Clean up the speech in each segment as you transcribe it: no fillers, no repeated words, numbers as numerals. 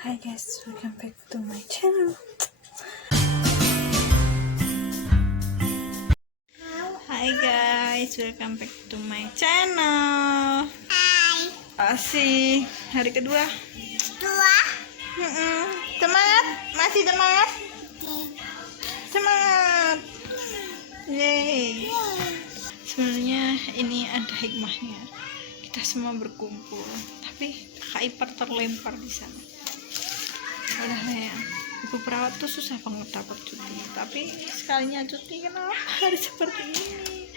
Hi guys, welcome back to my channel. Hi guys, welcome back to my channel. Hai. Masih hari kedua. Dua. Semangat, masih semangat. Semangat. Yeay. Sebenarnya ini ada hikmahnya. Kita semua berkumpul, tapi kakak ipar terlempar di sana. Udah ya, ibu perawat tuh susah banget dapat cuti, tapi sekalinya cuti kenapa hari seperti ini?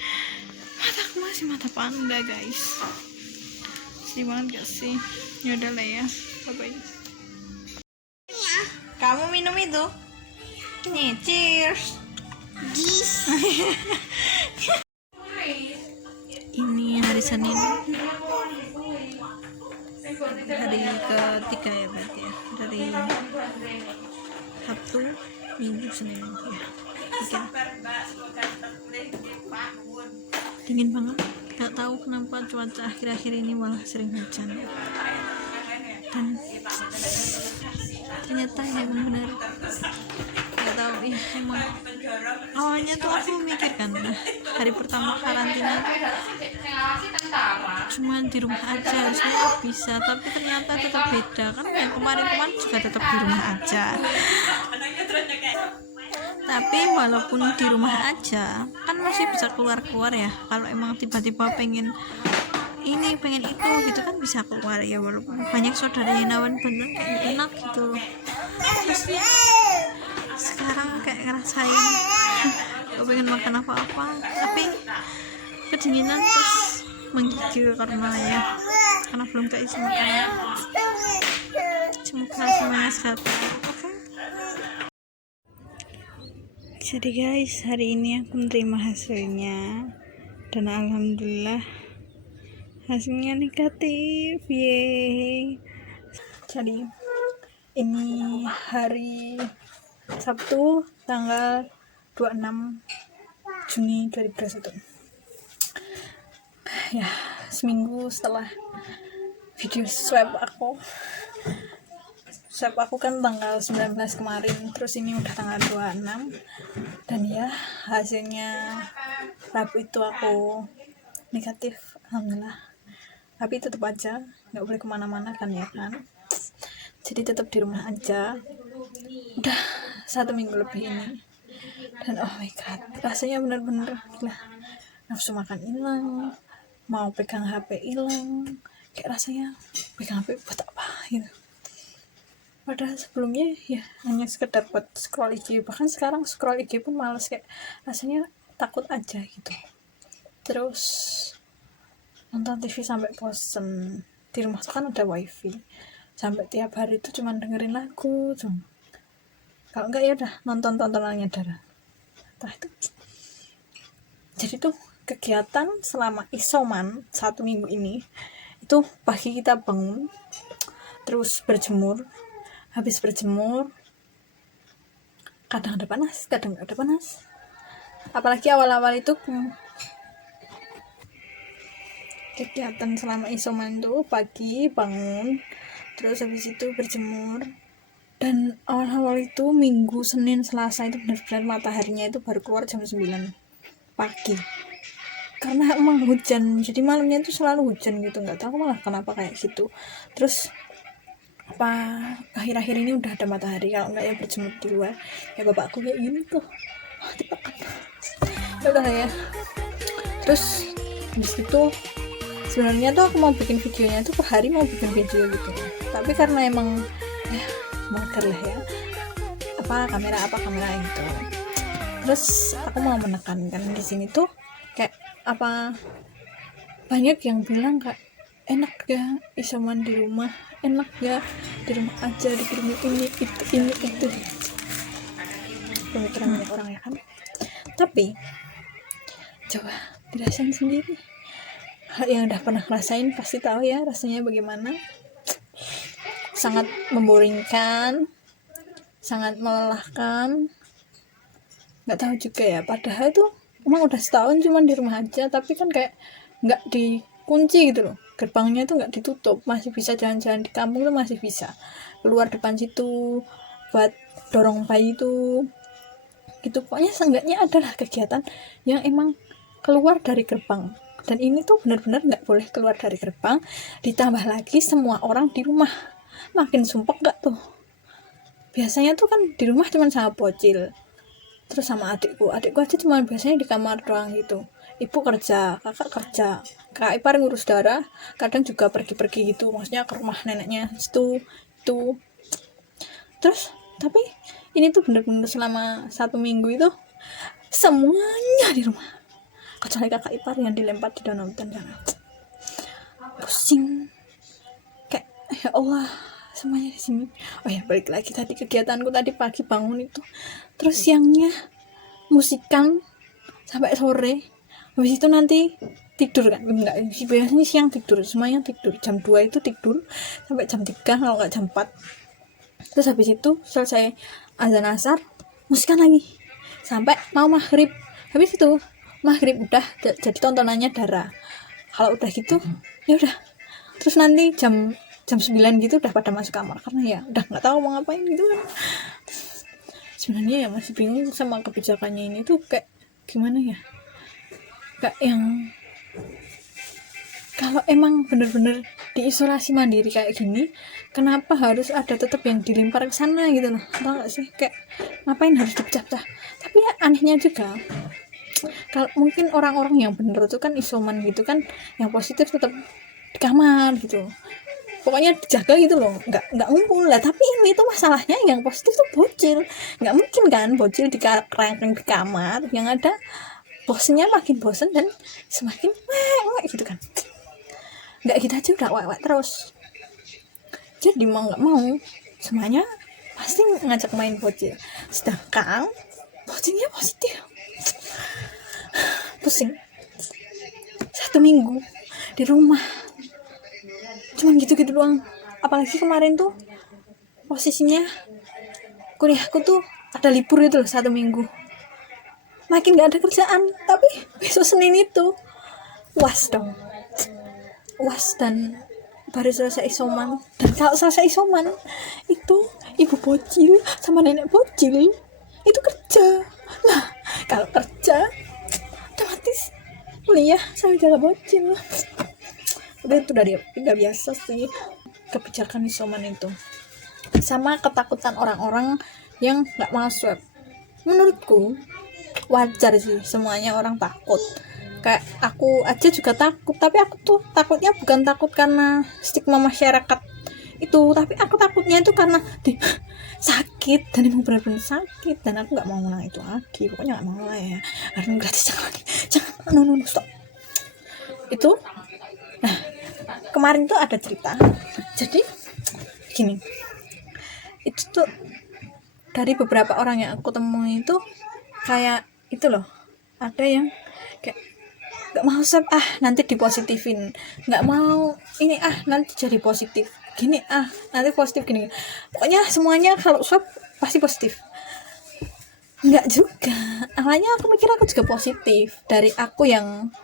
Mataku masih mata panda guys, sedih banget gak sih? Yaudah lah ya, bye. Ya. Kamu minum itu nih, cheers. Ini hari Senin, hari ketiga ya berarti ya, dari Sabtu, Minggu, Senin ya, tiga. Dingin banget, gak tahu kenapa cuaca akhir-akhir ini malah sering hujan, dan ternyata ya benar, gak tahu ya, emang awalnya tuh aku mikirkan hari pertama karantina cuma di rumah aja harusnya bisa, tapi ternyata tetap beda kan, yang kemarin juga tetap di rumah aja. Tapi walaupun di rumah aja kan masih bisa keluar ya, kalau emang tiba-tiba pengen ini pengen itu gitu kan bisa keluar ya, walaupun banyak saudara yang nawarin bener kayak enak gitu. Terus sekarang kayak ngerasain gak pengen makan apa-apa, tapi kedinginan terus menggigil karena belum keisi makanan. Semoga semuanya sehat. Oke. Jadi guys, hari ini aku menerima hasilnya dan alhamdulillah hasilnya negatif. Yeay. Jadi ini hari Sabtu tanggal 26 Juni 2021 ya, seminggu setelah video swab aku kan tanggal 19 kemarin, terus ini udah tanggal 26 dan ya hasilnya Rabu itu aku negatif, alhamdulillah. Tapi tetap aja nggak boleh kemana-mana kan ya kan, jadi tetap di rumah aja udah 1 minggu lebih ini. Dan oh my god, rasanya bener-bener gila, nafsu makan hilang, mau pegang HP hilang, kayak rasanya pegang HP buat apa gitu. Padahal sebelumnya ya hanya sekedar buat scroll IG, bahkan sekarang scroll IG pun males, kayak rasanya takut aja gitu. Terus nonton TV sampai bosen, di rumah tuh kan ada wifi, sampai tiap hari itu cuma dengerin lagu tuh, kalau enggak ya udah nonton tontonannya darah. Itu jadi tuh kegiatan selama isoman 1 minggu ini itu pagi kita bangun terus berjemur, habis berjemur kadang ada panas kadang nggak ada panas, apalagi awal-awal itu kegiatan selama isoman itu pagi bangun terus habis itu berjemur. Dan awal-awal itu Minggu, Senin, Selasa itu benar-benar mataharinya itu baru keluar jam 9 pagi karena emang hujan, jadi malamnya itu selalu hujan gitu, nggak tahu malah kenapa kayak gitu. Terus apa akhir-akhir ini udah ada matahari, kalau nggak ya berjemur di luar ya bapakku kayak gini tuh dipakan ya udah ya. Terus habis itu sebenarnya tuh aku mau bikin videonya tuh per hari mau bikin video gitu, tapi karena emang ya mager lah ya, kamera gitu. Terus aku mau menekankan di sini tuh kayak apa, banyak yang bilang kak enak ya isoman di rumah, enak ya di rumah aja, dikirim ini itu pemikiran banyak orang ya kan. Tapi coba dirasain sendiri, yang udah pernah rasain pasti tahu ya rasanya bagaimana. Sangat memboringkan, sangat melelahkan, nggak tahu juga ya, padahal tuh emang udah setahun cuma di rumah aja, tapi kan kayak nggak kunci gitu loh, gerbangnya itu nggak ditutup, masih bisa jalan-jalan di kampung tuh, masih bisa keluar depan situ buat dorong bayi itu gitu. Pokoknya seenggaknya adalah kegiatan yang emang keluar dari gerbang, dan ini tuh benar-benar nggak boleh keluar dari gerbang. Ditambah lagi semua orang di rumah, makin sumpek nggak tuh. Biasanya tuh kan di rumah cuma sama bocil, terus sama adikku aja cuma biasanya di kamar doang gitu. Ibu kerja, kakak kerja, kakak ipar ngurus darah, kadang juga pergi-pergi gitu, maksudnya ke rumah neneknya itu. Terus tapi ini tuh bener-bener selama 1 minggu itu semuanya di rumah, kecuali kakak ipar yang dilempar di danau hutan sana. Pusing, kayak ya Allah, semuanya di sini. Oh ya, balik lagi tadi kegiatanku tadi pagi bangun itu, terus siangnya musikan sampai sore, habis itu nanti tidur kan, enggak biasanya siang tidur, semuanya tidur jam 2 itu tidur sampai jam 3 kalau nggak jam 4. Terus habis itu selesai azan asar musikan lagi sampai mau maghrib. Habis itu maghrib udah jadi tontonannya darah. Kalau udah gitu ya udah, terus nanti jam 9 gitu udah pada masuk kamar karena ya udah nggak tahu mau ngapain gitu kan. Sebenarnya ya masih bingung sama kebijakannya ini tuh, kayak gimana ya, kayak yang kalau emang bener-bener diisolasi mandiri kayak gini, kenapa harus ada tetap yang dilempar ke sana gitu loh, tau gak sih, kayak ngapain harus dipecah-pecah. Tapi ya anehnya juga, kalau mungkin orang-orang yang bener tuh kan isoman gitu kan, yang positif tetap di kamar gitu, pokoknya dijaga gitu loh, nggak ngumpul lah. Tapi ini tuh masalahnya yang positif tuh bocil, nggak mungkin kan bocil dikerangkeng di kamar, yang ada bosnya makin bosen dan semakin wek gitu kan. Nggak gitu aja udah wek terus, jadi mau nggak mau semuanya pasti ngajak main bocil, sedangkan bocilnya positif. Pusing, 1 minggu di rumah cuman gitu-gitu doang. Apalagi kemarin tuh posisinya kuliahku tuh ada libur itu loh, 1 minggu, makin gak ada kerjaan. Tapi besok Senin itu UAS dong, UAS dan baru selesai isoman. Dan kalau selesai isoman itu ibu bocil sama nenek bocil itu kerja lah. Kalau kerja otomatis kuliah sama jaga bocil. Udah itu dari udah biasa sih kebijakan isoman itu, sama ketakutan orang-orang yang nggak mau swab. Menurutku wajar sih, semuanya orang takut. Kayak aku aja juga takut, tapi aku tuh takutnya bukan takut karena stigma masyarakat itu, tapi aku takutnya itu karena sakit, dan emang benar-benar sakit, dan aku nggak mau ngulang itu lagi. Pokoknya nggak mau lah ya, karena gratis jangan no, stop itu. Nah, kemarin tuh ada cerita, jadi gini, itu tuh dari beberapa orang yang aku temui itu kayak itu loh, ada yang kayak nggak mau swab, nanti dipositifin, nggak mau ini, nanti jadi positif gini, nanti positif gini, pokoknya semuanya kalau swab pasti positif. Nggak juga, awalnya aku mikir aku juga positif, dari aku yang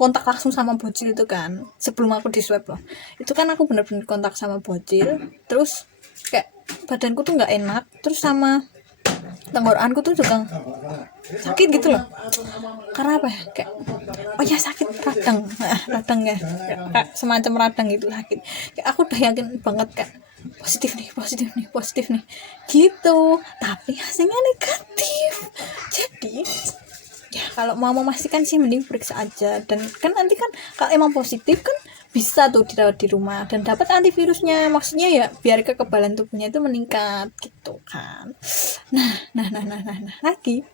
kontak langsung sama bocil itu kan, sebelum aku di swab loh, itu kan aku bener-bener kontak sama bocil, terus kayak badanku tuh nggak enak, terus sama tenggorokanku tuh juga sakit gitu loh. Karena apa ya, kayak sakit radang ya, kayak semacam radang gitu sakit. Kayak aku udah yakin banget kayak positif nih gitu, tapi hasilnya negatif. Jadi ya kalau mau memastikan sih mending periksa aja, dan kan nanti kan kalau emang positif kan bisa tuh dirawat di rumah dan dapat antivirusnya, maksudnya ya biar kekebalan tubuhnya itu meningkat gitu kan. Nah lagi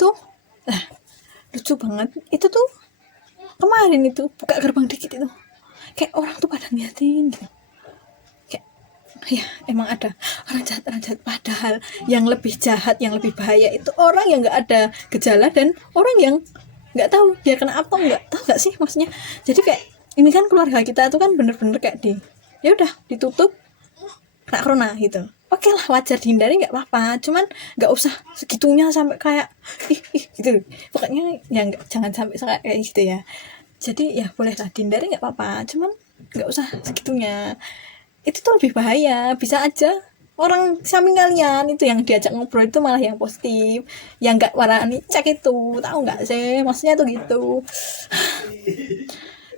tuh, lucu banget itu tuh, kemarin itu buka gerbang dikit itu kayak orang tuh pada ngeliatin gitu, kayak ya emang ada orang jahat, padahal yang lebih jahat, yang lebih bahaya itu orang yang nggak ada gejala dan orang yang nggak tahu dia kena apa, nggak tahu nggak sih maksudnya. Jadi kayak ini kan keluarga kita tuh kan bener-bener kayak ya udah ditutup kena corona gitu, oke lah, wajar dihindari, nggak apa-apa, cuman nggak usah segitunya sampai kayak ih gitu, pokoknya ya jangan sampai kayak gitu ya. Jadi ya bolehlah dihindari, nggak apa-apa, cuman nggak usah segitunya. Itu tuh lebih bahaya. Bisa aja orang samping kalian itu yang diajak ngobrol itu malah yang positif, yang nggak warani cek itu, tahu nggak sih maksudnya tuh gitu.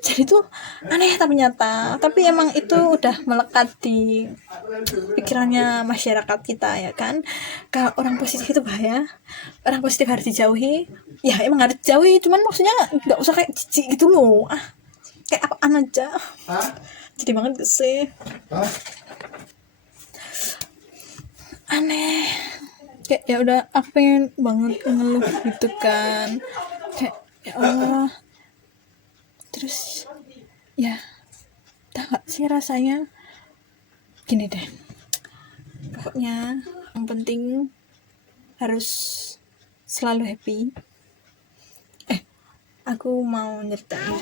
Jadi tuh aneh tapi nyata, tapi emang itu udah melekat di pikirannya masyarakat kita ya kan. Kalau orang positif itu bahaya, orang positif harus dijauhi, ya emang harus dijauhi, cuman maksudnya nggak usah kayak jijik gitu loh, kayak apaan aja. Jadi banget gak sih, aneh. Kayak ya udah aku pengen banget ngeluh gitu kan, kayak ya Allah. Terus ya tau gak sih rasanya gini deh, pokoknya yang penting harus selalu happy. Aku mau nyeritain.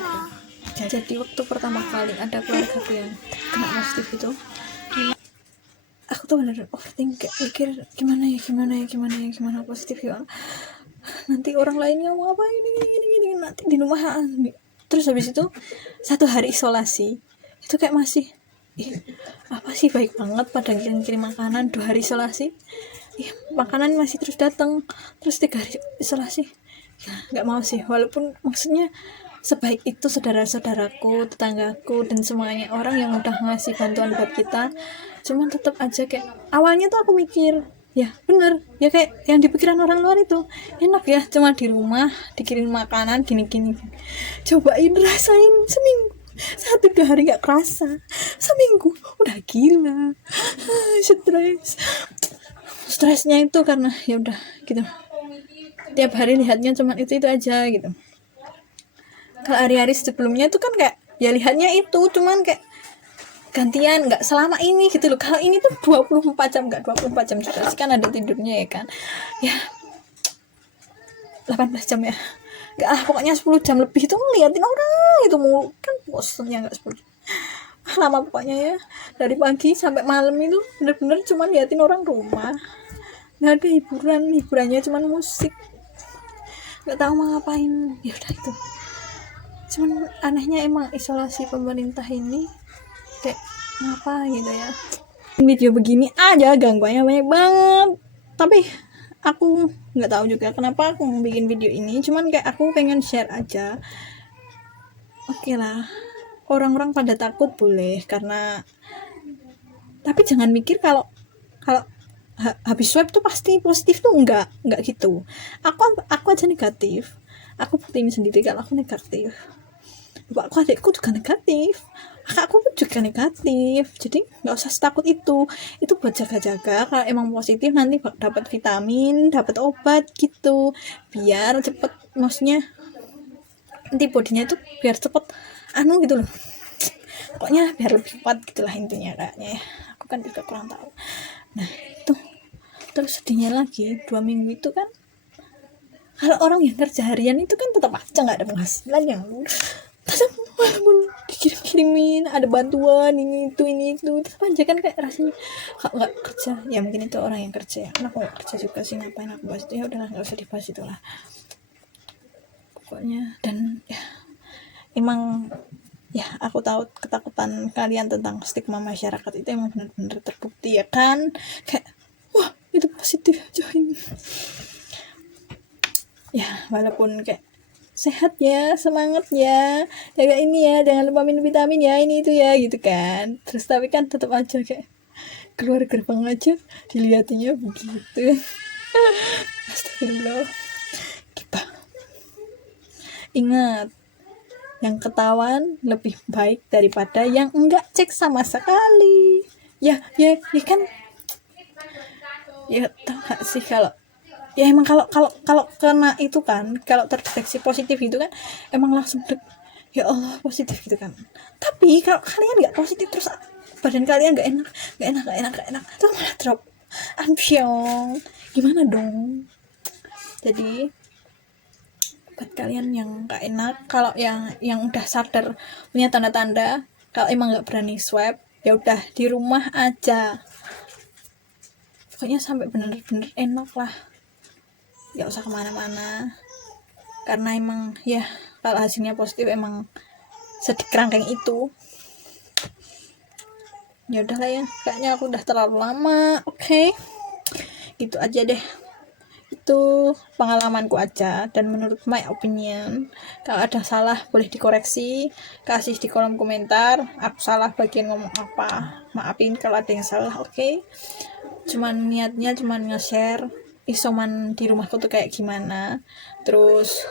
Jadi waktu pertama kali ada keluarga aku yang kena positif itu, aku tuh bener overthink, kayak mikir gimana positif ya, nanti orang lainnya mau apa ini nanti di rumah. Terus habis itu 1 hari isolasi itu kayak masih apa sih, baik banget pada kirim makanan. 2 hari isolasi makanan masih terus datang, terus 3 hari isolasi ya nggak mau sih. Walaupun maksudnya sebaik itu saudara-saudaraku, tetanggaku, dan semuanya orang yang udah ngasih bantuan buat kita, cuman tetap aja kayak awalnya tuh aku mikir ya bener ya, kayak yang dipikiran orang luar itu enak ya, cuma di rumah dikirim makanan gini-gini. Cobain rasain seminggu, 1-2 hari nggak kerasa, seminggu udah gila. Stresnya itu karena ya udah gitu, tiap hari lihatnya cuma itu aja gitu. Kalau hari-hari sebelumnya itu kan kayak ya lihatnya itu cuman kayak gantian, nggak selama ini gitu loh. Kalau ini tuh 24 jam, nggak 24 jam juga sih, kan ada tidurnya ya kan, ya 18 jam ya, nggak lah pokoknya 10 jam lebih itu ngeliatin orang itu mulu kan, bosennya nggak 10 jam lama pokoknya ya. Dari pagi sampai malam itu bener-bener cuman liatin orang rumah, nggak ada hiburannya cuman musik, nggak tahu mau ngapain. Ya udah itu, cuman anehnya emang isolasi pemerintah ini kayak ngapa gitu ya, video begini aja gangguannya banyak banget. Tapi aku nggak tahu juga kenapa aku mau bikin video ini, cuman kayak aku pengen share aja. Oke lah, orang-orang pada takut boleh, karena tapi jangan mikir kalau kalau habis swab tuh pasti positif tuh, enggak gitu. Aku aja negatif, aku buktiin sendiri kalau aku negatif. Bapakku, adikku juga negatif, kakakku pun juga negatif. Jadi nggak usah takut itu buat jaga-jaga. Kalau emang positif nanti dapat vitamin, dapat obat gitu, biar cepet, maksudnya antibodinya itu biar cepet gitu loh, pokoknya biar lebih kuat gitulah intinya kayaknya ya. Aku kan juga kurang tahu. Nah itu, terus sedihnya lagi 2 minggu itu kan, kalau orang yang kerja harian itu kan tetap aja nggak ada penghasilan yang walaupun dikirim-kirimin ada bantuan ini itu tetap aja kan kayak rasanya kok nggak kerja. Ya mungkin itu orang yang kerja ya, karena aku nggak kerja juga sih, ngapain aku bahas itu, ya udahlah nggak usah dibahas itulah pokoknya. Dan ya emang ya aku tahu ketakutan kalian tentang stigma masyarakat itu emang benar-benar terbukti ya kan, kayak wah itu positif join ya. Walaupun kayak sehat ya, semangat ya, jaga ini ya, jangan lupa minum vitamin ya, ini itu ya gitu kan, terus tapi kan tetap aja kayak keluar gerbang aja dilihatinnya begitu. Astagfirullah. Kita ingat, yang ketahuan lebih baik daripada yang enggak cek sama sekali. Ya kan. Ya tau gak sih, kalau ya emang kalau kena itu kan, kalau terdeteksi positif itu kan emang langsung ya Allah positif gitu kan. Tapi kalau kalian nggak positif terus badan kalian nggak enak terus malah drop, amsyong, gimana dong. Jadi buat kalian yang nggak enak, kalau yang udah sadar punya tanda-tanda, kalau emang nggak berani swab ya udah di rumah aja, pokoknya sampai bener-bener enak lah, nggak usah kemana-mana. Karena emang ya kalau hasilnya positif emang sedih kerangkeng itu. Ya udahlah ya, kayaknya aku udah terlalu lama. Oke. Gitu aja deh, itu pengalamanku aja dan menurut my opinion. Kalau ada salah boleh dikoreksi, kasih di kolom komentar. Aku salah bagian ngomong apa, maafin kalau ada yang salah. Oke. Cuman niatnya cuman nge-share isoman di rumahku tuh kayak gimana, terus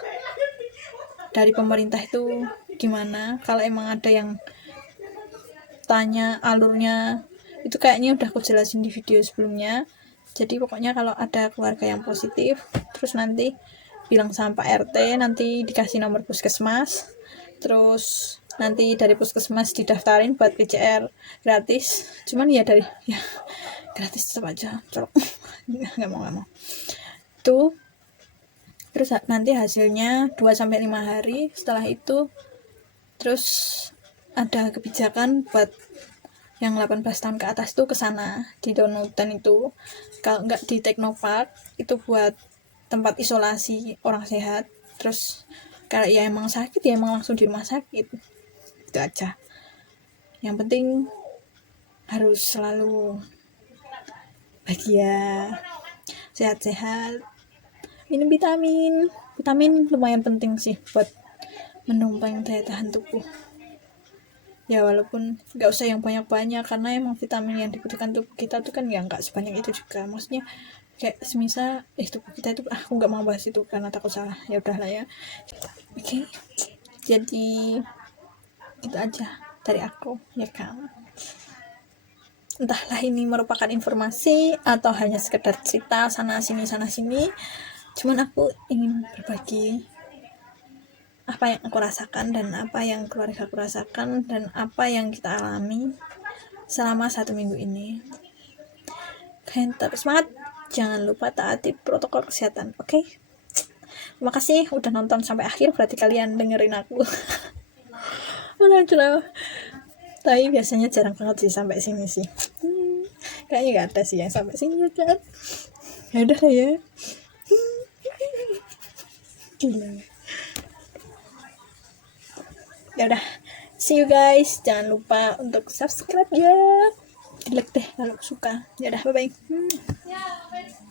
dari pemerintah itu gimana. Kalau emang ada yang tanya alurnya, itu kayaknya udah aku jelasin di video sebelumnya. Jadi pokoknya kalau ada keluarga yang positif, terus nanti bilang sama Pak RT, nanti dikasih nomor puskesmas, terus nanti dari puskesmas didaftarin buat PCR gratis. Cuman ya dari ya gratis tetap aja colok. nggak mau itu. Terus nanti hasilnya 2-5 hari setelah itu, terus ada kebijakan buat yang 18 tahun ke atas tuh ke sana di Donutan itu. Kalau nggak di Teknopark itu buat tempat isolasi orang sehat. Terus kalau ya emang sakit ya emang langsung di rumah sakit. Itu aja. Yang penting harus selalu bahagia, sehat-sehat, minum vitamin. Vitamin lumayan penting sih buat menumpangi daya tahan tubuh. Ya walaupun nggak usah yang banyak-banyak, karena emang vitamin yang dibutuhkan tubuh kita tuh kan ya nggak sebanyak itu juga. Maksudnya kayak semisal tubuh kita itu aku nggak mau bahas itu karena takut salah. Ya udahlah ya. Oke. Jadi itu aja dari aku ya kan. Entahlah ini merupakan informasi atau hanya sekedar cerita sana sini. Cuman aku ingin berbagi apa yang aku rasakan dan apa yang keluarga aku rasakan dan apa yang kita alami selama 1 minggu ini. Kalian tetap semangat, jangan lupa taati protokol kesehatan, oke? Terima kasih udah nonton sampai akhir, berarti kalian dengerin aku. Udah. Tapi biasanya jarang banget sih sampai sini sih. Kayaknya gak ada sih yang sampai sini ya kan. Ya udah lah ya. Gila. Ya udah, see you guys. Jangan lupa untuk subscribe ya. Like deh kalau suka. Ya udah, bye bye.